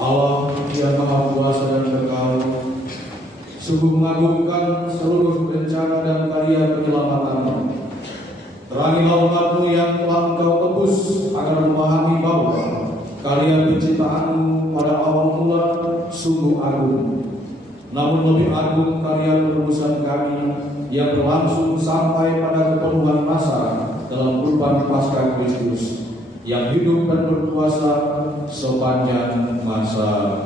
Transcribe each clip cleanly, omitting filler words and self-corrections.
Allah yang Maha Kuasa dan Kekal, sungguh mengagumkan seluruh rencana dan karya penyelamatan-Mu. Terangilah umat-Mu yang telah Engkau tebus agar memahami bahwa karya penciptaan-Mu pada awal mula sungguh agung. Namun lebih agung karya penebusan kami yang berlangsung sampai pada kepenuhan masa dalam kurban Paskah Kristus yang hidup dan berkuasa sepanjang masa.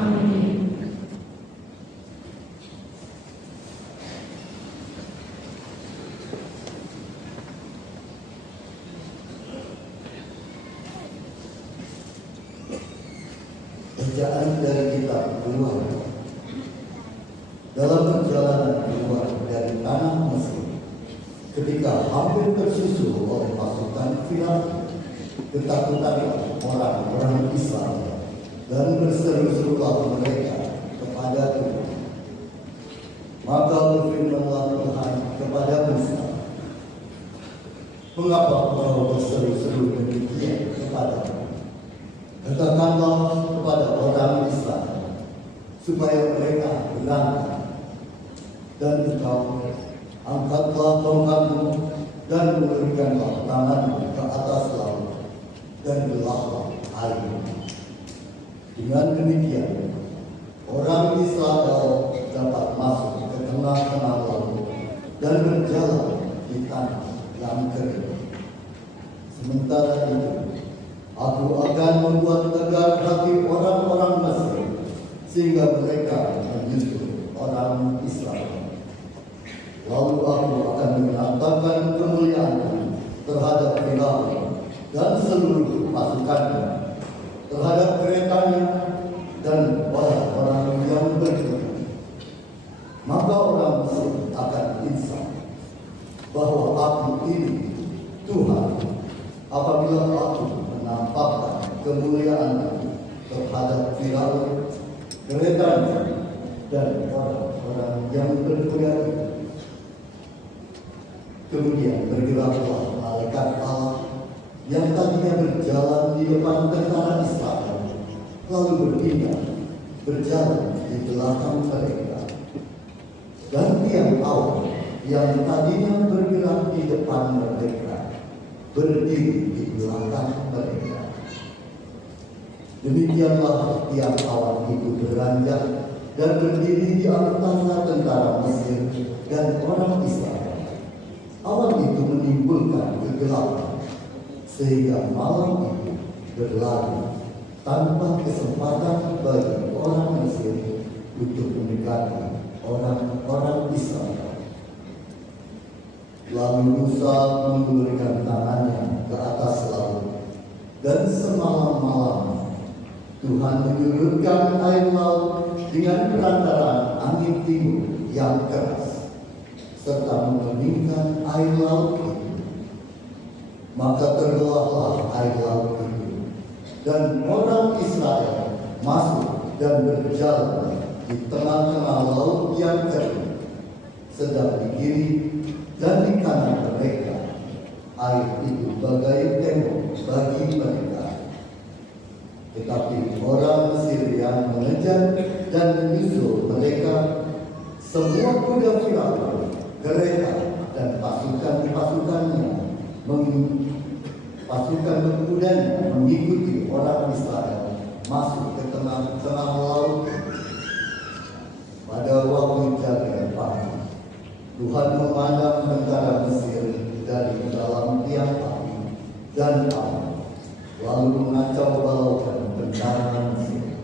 Amin. Bacaan dari kitab Keluaran. Dalam perjalanan keluar dari tanah Mesir, ketika hampir tersusul oleh pasukan Firaun, ketakutanlah orang-orang Israel dan berseru-serulah mereka kepada Tuhan. Maka berfirmanlah Tuhan kepada Musa, "Mengapa kau berseru-seru demikian kepadaku? Katakanlah kepada orang Israel supaya mereka berangkat, dan engkau angkatlah tongkatmu dan ulurkanlah tanganmu ke atas laut dan belahlah air. Dengan demikian orang Israel dapat masuk ke tengah-tengah laut dan berjalan di tanah yang kering. Sementara itu, aku akan membuat tegar hati orang-orang Mesir sehingga mereka menyusul orang Israel. Lalu aku akan menantangkan kemuliaanku terhadap Firaun dan seluruh pasukannya, terhadap keretanya dan orang-orang yang berkuda. Maka orang Mesir akan insaf bahwa aku ini Tuhan apabila aku menampakkan kemuliaanku terhadap Firaun, keretanya dan orang-orang yang berkuda. Kemudian bergeraklah malaikat Allah yang tadinya berjalan di depan tentara Israel, lalu berpindah berjalan di belakang mereka. Dan tiang Allah yang tadinya bergerak di depan mereka berdiri di belakang mereka. Demikianlah tiang awan itu beranjak dan berdiri di antara tentara Mesir dan orang Israel. Awan itu menimbulkan kegelapan sehingga malam itu berlalu tanpa kesempatan bagi orang Mesir untuk mendekati orang-orang Israel. Lalu Musa mengulurkan tangannya ke atas laut, dan semalam-malam Tuhan menyurutkan air laut dengan perantaraan angin timur yang keras, serta mengeningkan air laut itu. Maka terbelahlah air laut itu, dan orang Israel masuk dan berjalan di tengah-tengah laut yang kering, sedang di kiri dan di kanan mereka air itu bagai tembok bagi mereka. Tetapi orang Mesir yang mengejar dan menyusul mereka semua kuda Firaun, kereta dan pasukan-pasukannya, pasukan berkudanya mengikuti orang Israel masuk ke tengah-tengah laut. Pada waktu jaga pagi, Tuhan memandang tentara Mesir dari dalam tiang api dan awan, lalu mengacau balaukan tentara Mesir.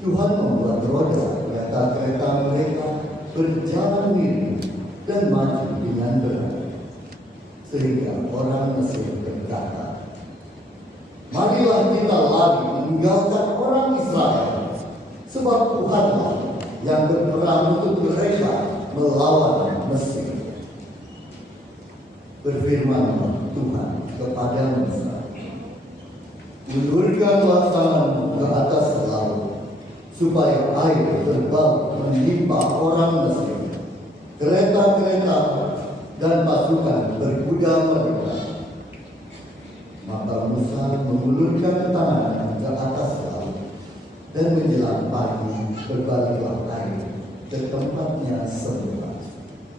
Tuhan membuat roda kereta-kereta mereka berjalan miring dan maju dengan berat, sehingga orang Mesir berkata, "Marilah kita lari meninggalkan orang Israel, sebab Tuhanlah yang berperang untuk mereka melawan Mesir." Berfirmanlah Tuhan kepada Musa, "Ulurkanlah tanganmu ke atas laut, supaya air terbang menimpa orang Mesir, kereta-kereta dan pasukan berkuda mereka." Maka Musa mengulurkan tangannya ke atas laut, dan menjelang pagi berbaliklah air ke tempatnya semula,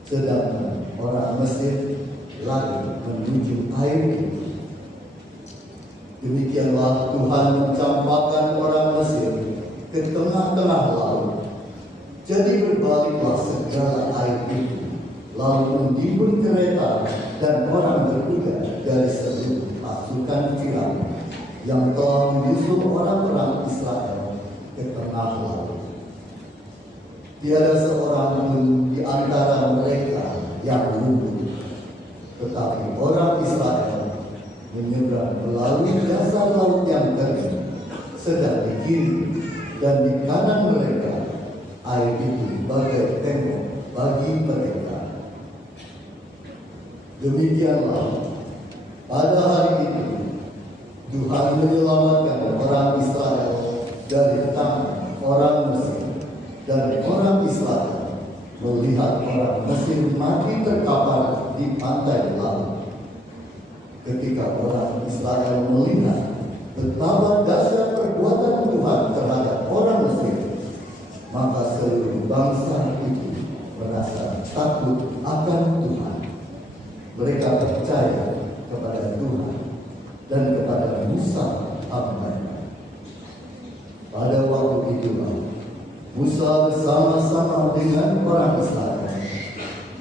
sedangkan orang Mesir lari menuju air itu. Demikianlah Tuhan mencampakkan orang Mesir ke tengah-tengah laut. Jadi berbaliklah segala air itu, lalu menimbun kereta dan orang berkuda dari seluruh pasukan Firaun yang telah menyusul orang-orang Israel ke tengah laut. Tiada seorang pun di antara mereka yang lumpuh, tetapi orang Israel menyeberang melalui dasar laut yang kering, sedang di kiri dan di kanan mereka air itu bagai tembok bagi mereka. Demikianlah pada hari itu Tuhan menyelamatkan orang Israel dari tangan orang Mesir, dan orang Israel melihat orang Mesir mati terkapar di pantai laut. Ketika orang Israel melihat betapa dahsyat perbuatan Tuhan terhadap orang Mesir, maka seluruh bangsa itu merasa takut akan Tuhan. Mereka percaya kepada Tuhan dan kepada Musa hamba-Nya. Pada waktu itulah Musa bersama-sama dengan orang Israel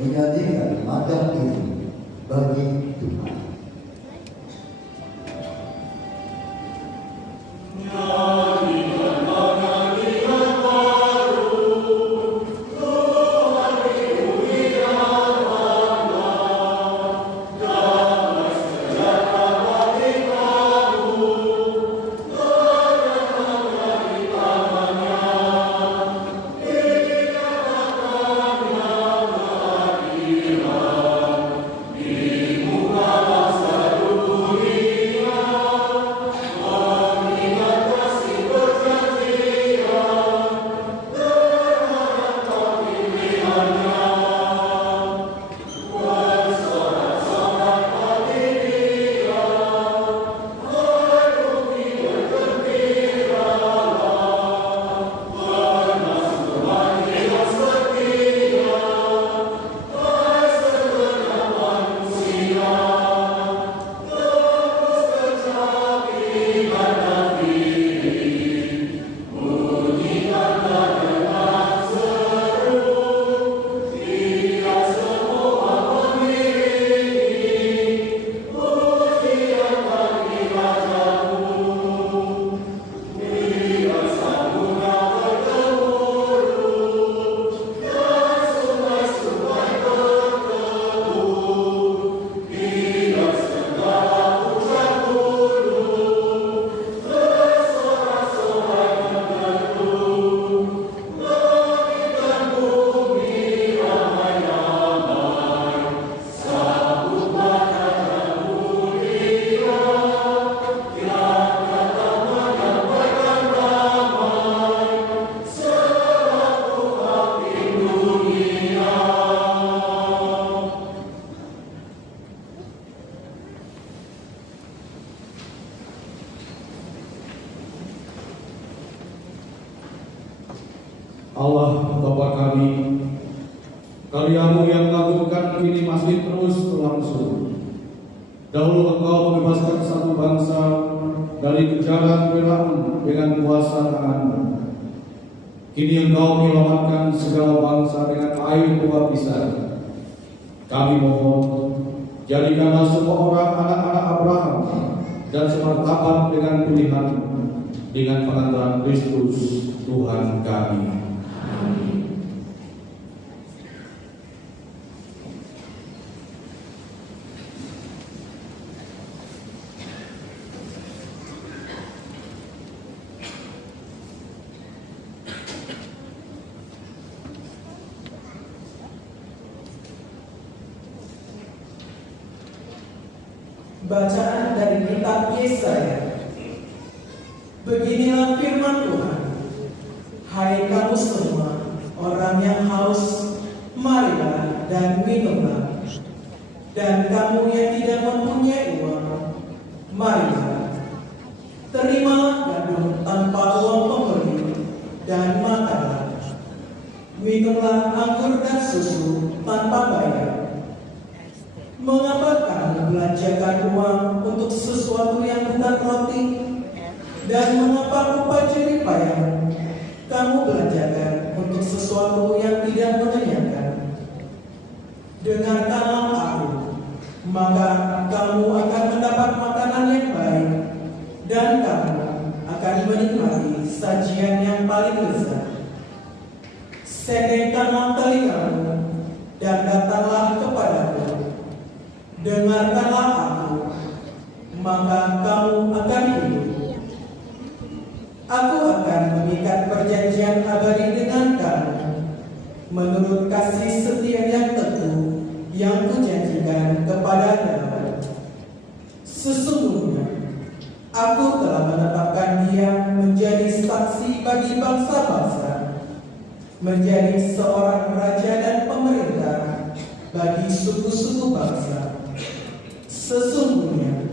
menyanyikan madah ini bagi Tuhan. Di muka kami, karya-Mu yang mengagumkan kini masih terus berlangsung. Dahulu Engkau membebaskan satu bangsa dari kejaran Firaun dengan kuasa tangan-Mu. Kini Engkau menyelamatkan segala bangsa dengan air pembaptisan. Kami mohon, jadikanlah semua orang anak-anak Abraham dan semartabat dengan pilihan dengan pengantaran Kristus Tuhan kami. Bacaan dari kitab Yesaya. Beginilah firman Tuhan. Hai kamu semua, orang yang haus, marilah dan minumlah. Dan kamu yang tidak mempunyai uang, marilah. Terimalah gandum tanpa uang pembeli, dan makanlah. Minumlah anggur dan susu tanpa bayar. Mengapa kamu belanjakan uang untuk sesuatu yang bukan roti? Dan mengapa upah jerih payah kamu belanjakan untuk sesuatu yang tidak mengenyangkan? Dengarkanlah aku, maka kamu akan mendapat makanan yang baik, dan kamu akan menikmati sajian yang paling lezat. Sengitkanlah telingamu, dan datanglah kepadaku. Dengarkanlah aku, maka kamu akan hidup. Aku akan mengikat perjanjian abadi dengan kamu, menurut kasih setia yang teguh yang kujanjikan kepada Daud. Sesungguhnya, aku telah menetapkan dia menjadi saksi bagi bangsa-bangsa, menjadi seorang raja dan pemerintah bagi suku-suku bangsa. Sesungguhnya,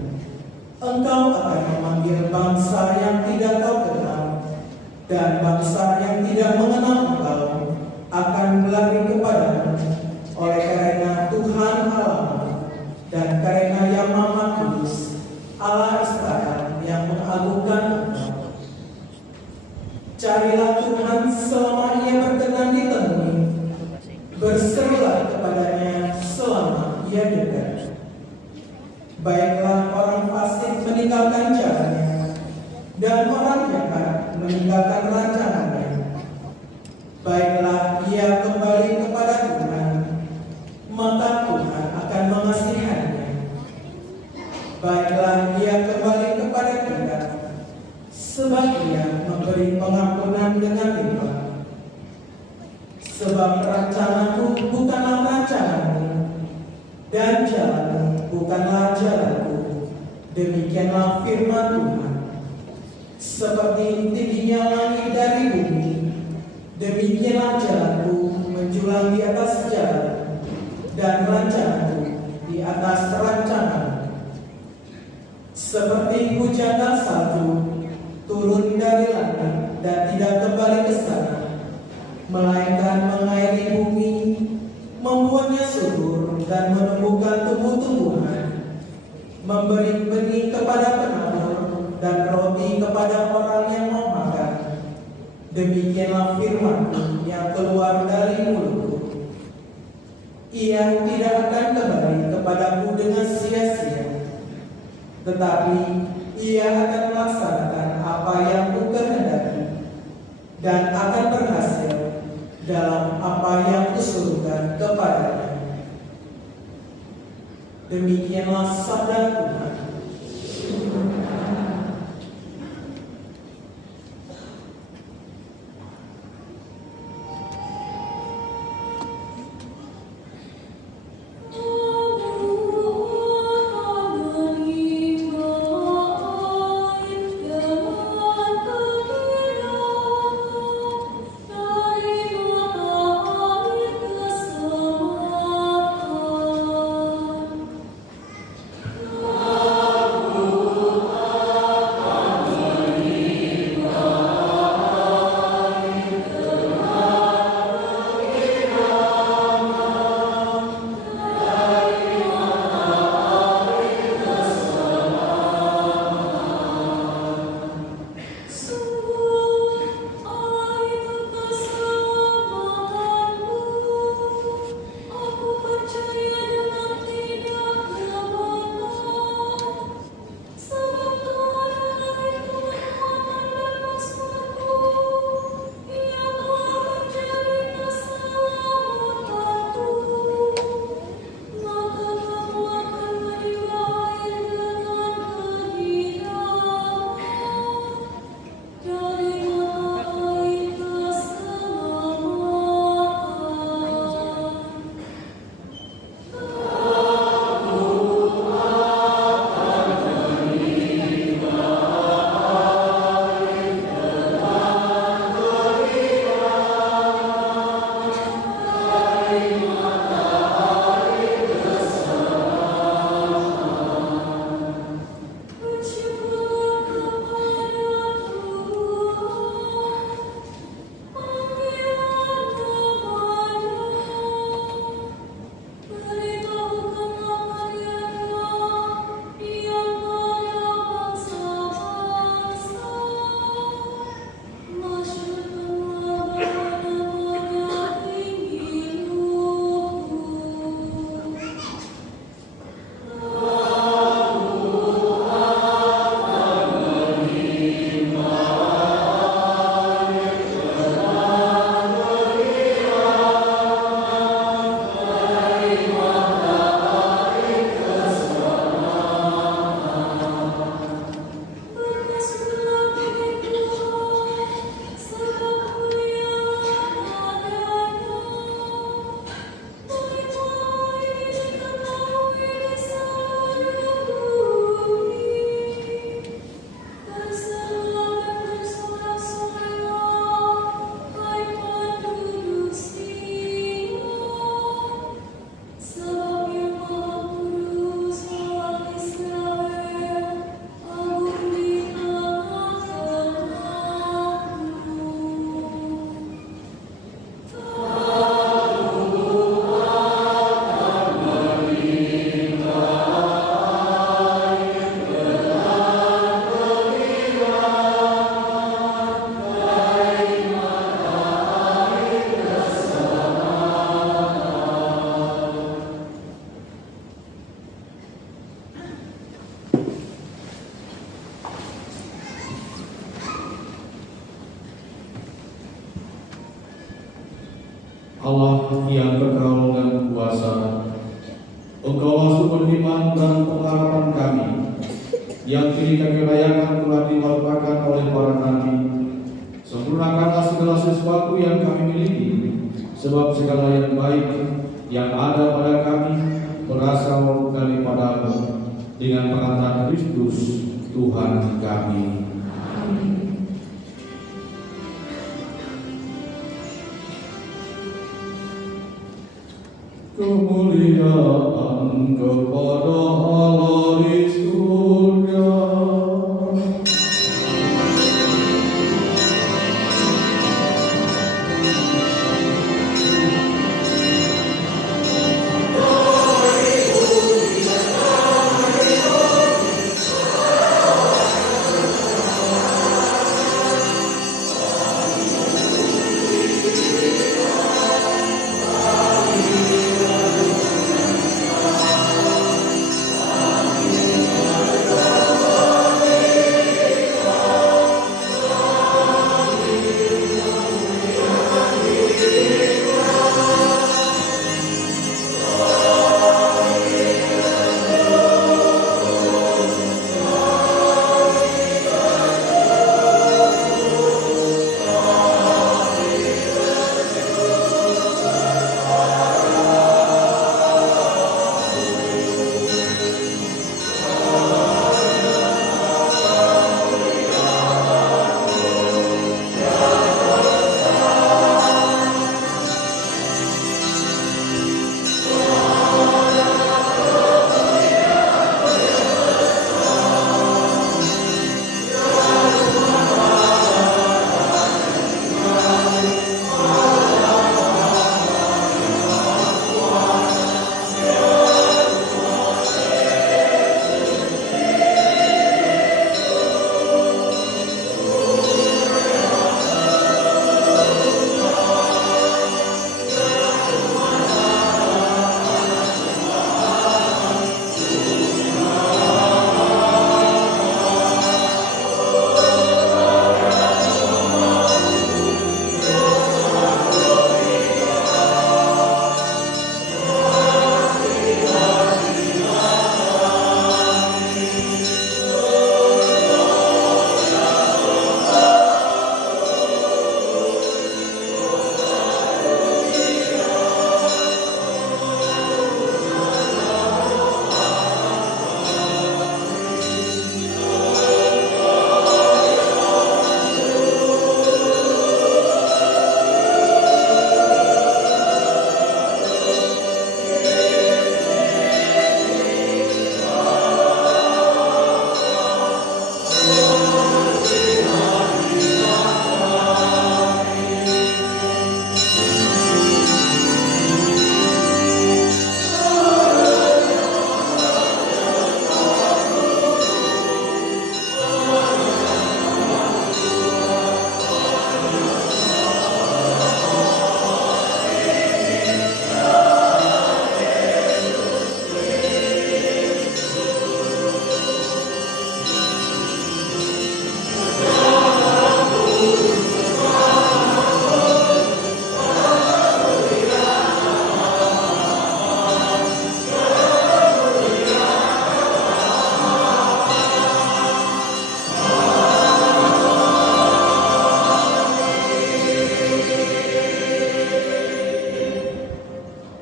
engkau akan memanggil bangsa yang tidak kau kenal, dan bangsa yang tidak mengenal engkau akan berlari kepadamu, oleh karena Tuhan Allah dan karena Yang Maha Kudus, Allah Israel yang mengagungkan engkau. Carilah Tuhan selama Ia berkenan ditemui, berserulah kepadanya selama Ia dekat. Baiklah orang fasik meninggalkan jalannya, dan orang jahat meninggalkan rancangannya. Baiklah ia kembali kepada Tuhan, maka Tuhan akan mengasihannya. Baiklah ia kembali kepada kita, sebab Ia memberi pengampunan dengan limpah. Sebab rancanganku bukanlah rancanganmu, dan jalanmu bukanlah jalanku. Demikianlah firman Tuhan. Seperti tingginya langit dari bumi, demikianlah jalanku menjulang di atas jalan, dan rancanganku di atas rancangan. Seperti hujan dan salju turun dari langit dan tidak kembali ke sana, melainkan mengairi bumi, membuatnya subur dan menumbuhkan tumbuh-tumbuhan, memberi benih kepada penabur dan roti kepada orang yang mau makan. Demikianlah firman yang keluar dari mulutku. Ia tidak akan kembali kepadaku dengan sia-sia, tetapi ia akan melaksanakan apa yang kukehendaki dan akan berhasil dalam apa yang kusuruhkan kepadanya. Demikianlah sabda Tuhan. Oh Allah yang kekal dan kuasa, Engkaulah sumber iman dan pengharapan kami, yang kini kami rayakan telah diwartakan oleh para nabi. Sempurnakanlah segala sesuatu yang kami miliki, sebab segala yang baik yang ada pada kami berasal daripada-Mu, dengan pengantar Kristus Tuhan kami. Kemuliaan kepada Allah di surga.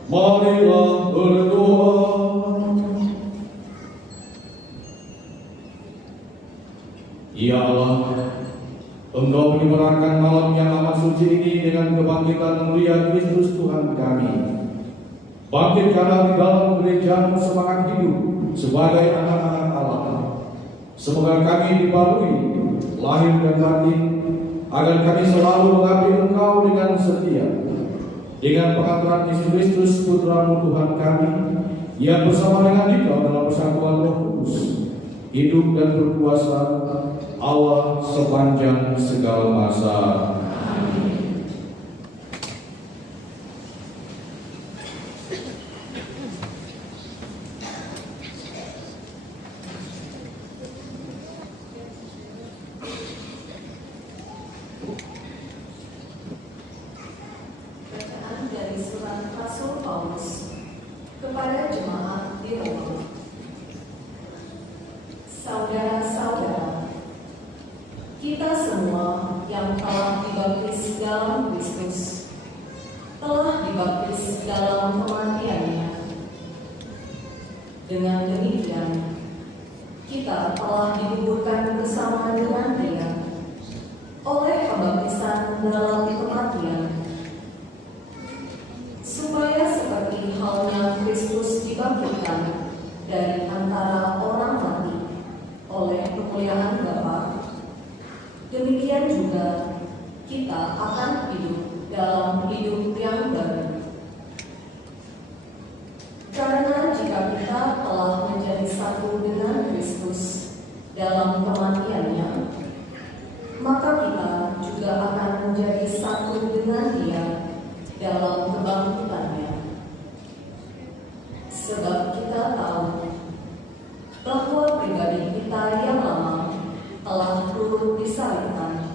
Marilah berdoa. Ya Allah, Engkau menyemarakan malam yang amat suci ini dengan kebangkitan mulia Kristus Tuhan kami. Bangkitkanlah di dalam gereja-Mu semangat hidup sebagai anak-anak Allah. Semoga kami dibarui lahir dan batin, agar kami selalu mengabdi Engkau dengan setia. Dengan pengaturan Yesus Kristus Putra-Mu Tuhan kami, yang bersama dengan Dikau dalam persatuan Roh Kudus, hidup dan berkuasa Allah sepanjang segala masa. Bacaan dari kepada jemaat di Roma. Saudara-saudara, kita semua yang telah dibaptis dalam Kristus telah dibaptis dalam kematian-Nya. Dengan demikian, kita telah dikuburkan bersama dengan Dia oleh pembaptisan dalam kematian, supaya seperti halnya Kristus dibangkitkan dari antara orang mati oleh kemuliaan Bapa, demikian juga kita akan hidup dalam hidup yang baru. Karena jika kita telah menjadi satu dengan Kristus dalam kematian-Nya, maka kita juga akan menjadi satu dengan Dia dalam kebangkitan-Nya. Sebab kita tahu bahwa pribadi kita yang lama telah turut disalibkan,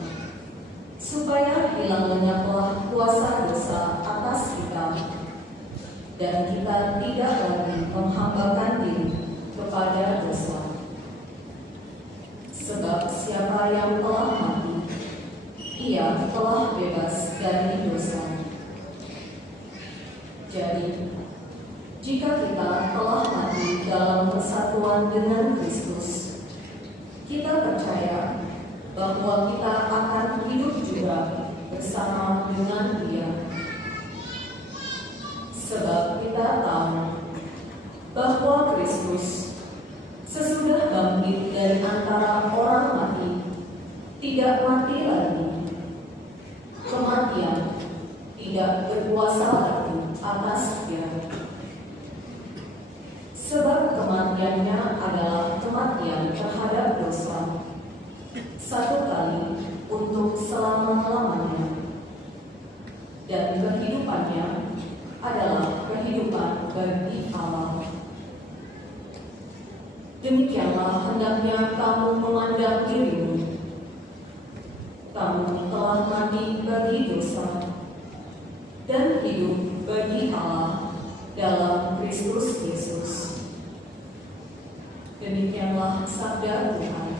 supaya hilang lenyaplah kuasa dosa atas kita, dan kita tidak lagi menghambakan diri kepada dosa. Sebab siapa yang telah mati, ia telah bebas dari dosa. Jadi, jika kita telah mati dalam persatuan dengan Kristus, kita percaya bahwa kita akan hidup juga bersama dengan Dia. Sebab kita tahu bahwa Kristus sesudah bangkit dari antara orang mati tidak mati lagi. Kematian tidak berkuasa lagi atas Dia. Sebab kematiannya adalah kematian terhadap dosa, satu kali untuk selama-lamanya, dan kehidupannya adalah kehidupan bagi Allah. Demikianlah hendaknya kamu memandang dirimu. Kamu telah mati bagi dosa dan hidup bagi Allah dalam Kristus Yesus. Demikianlah sabda Tuhan.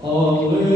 Alleluia.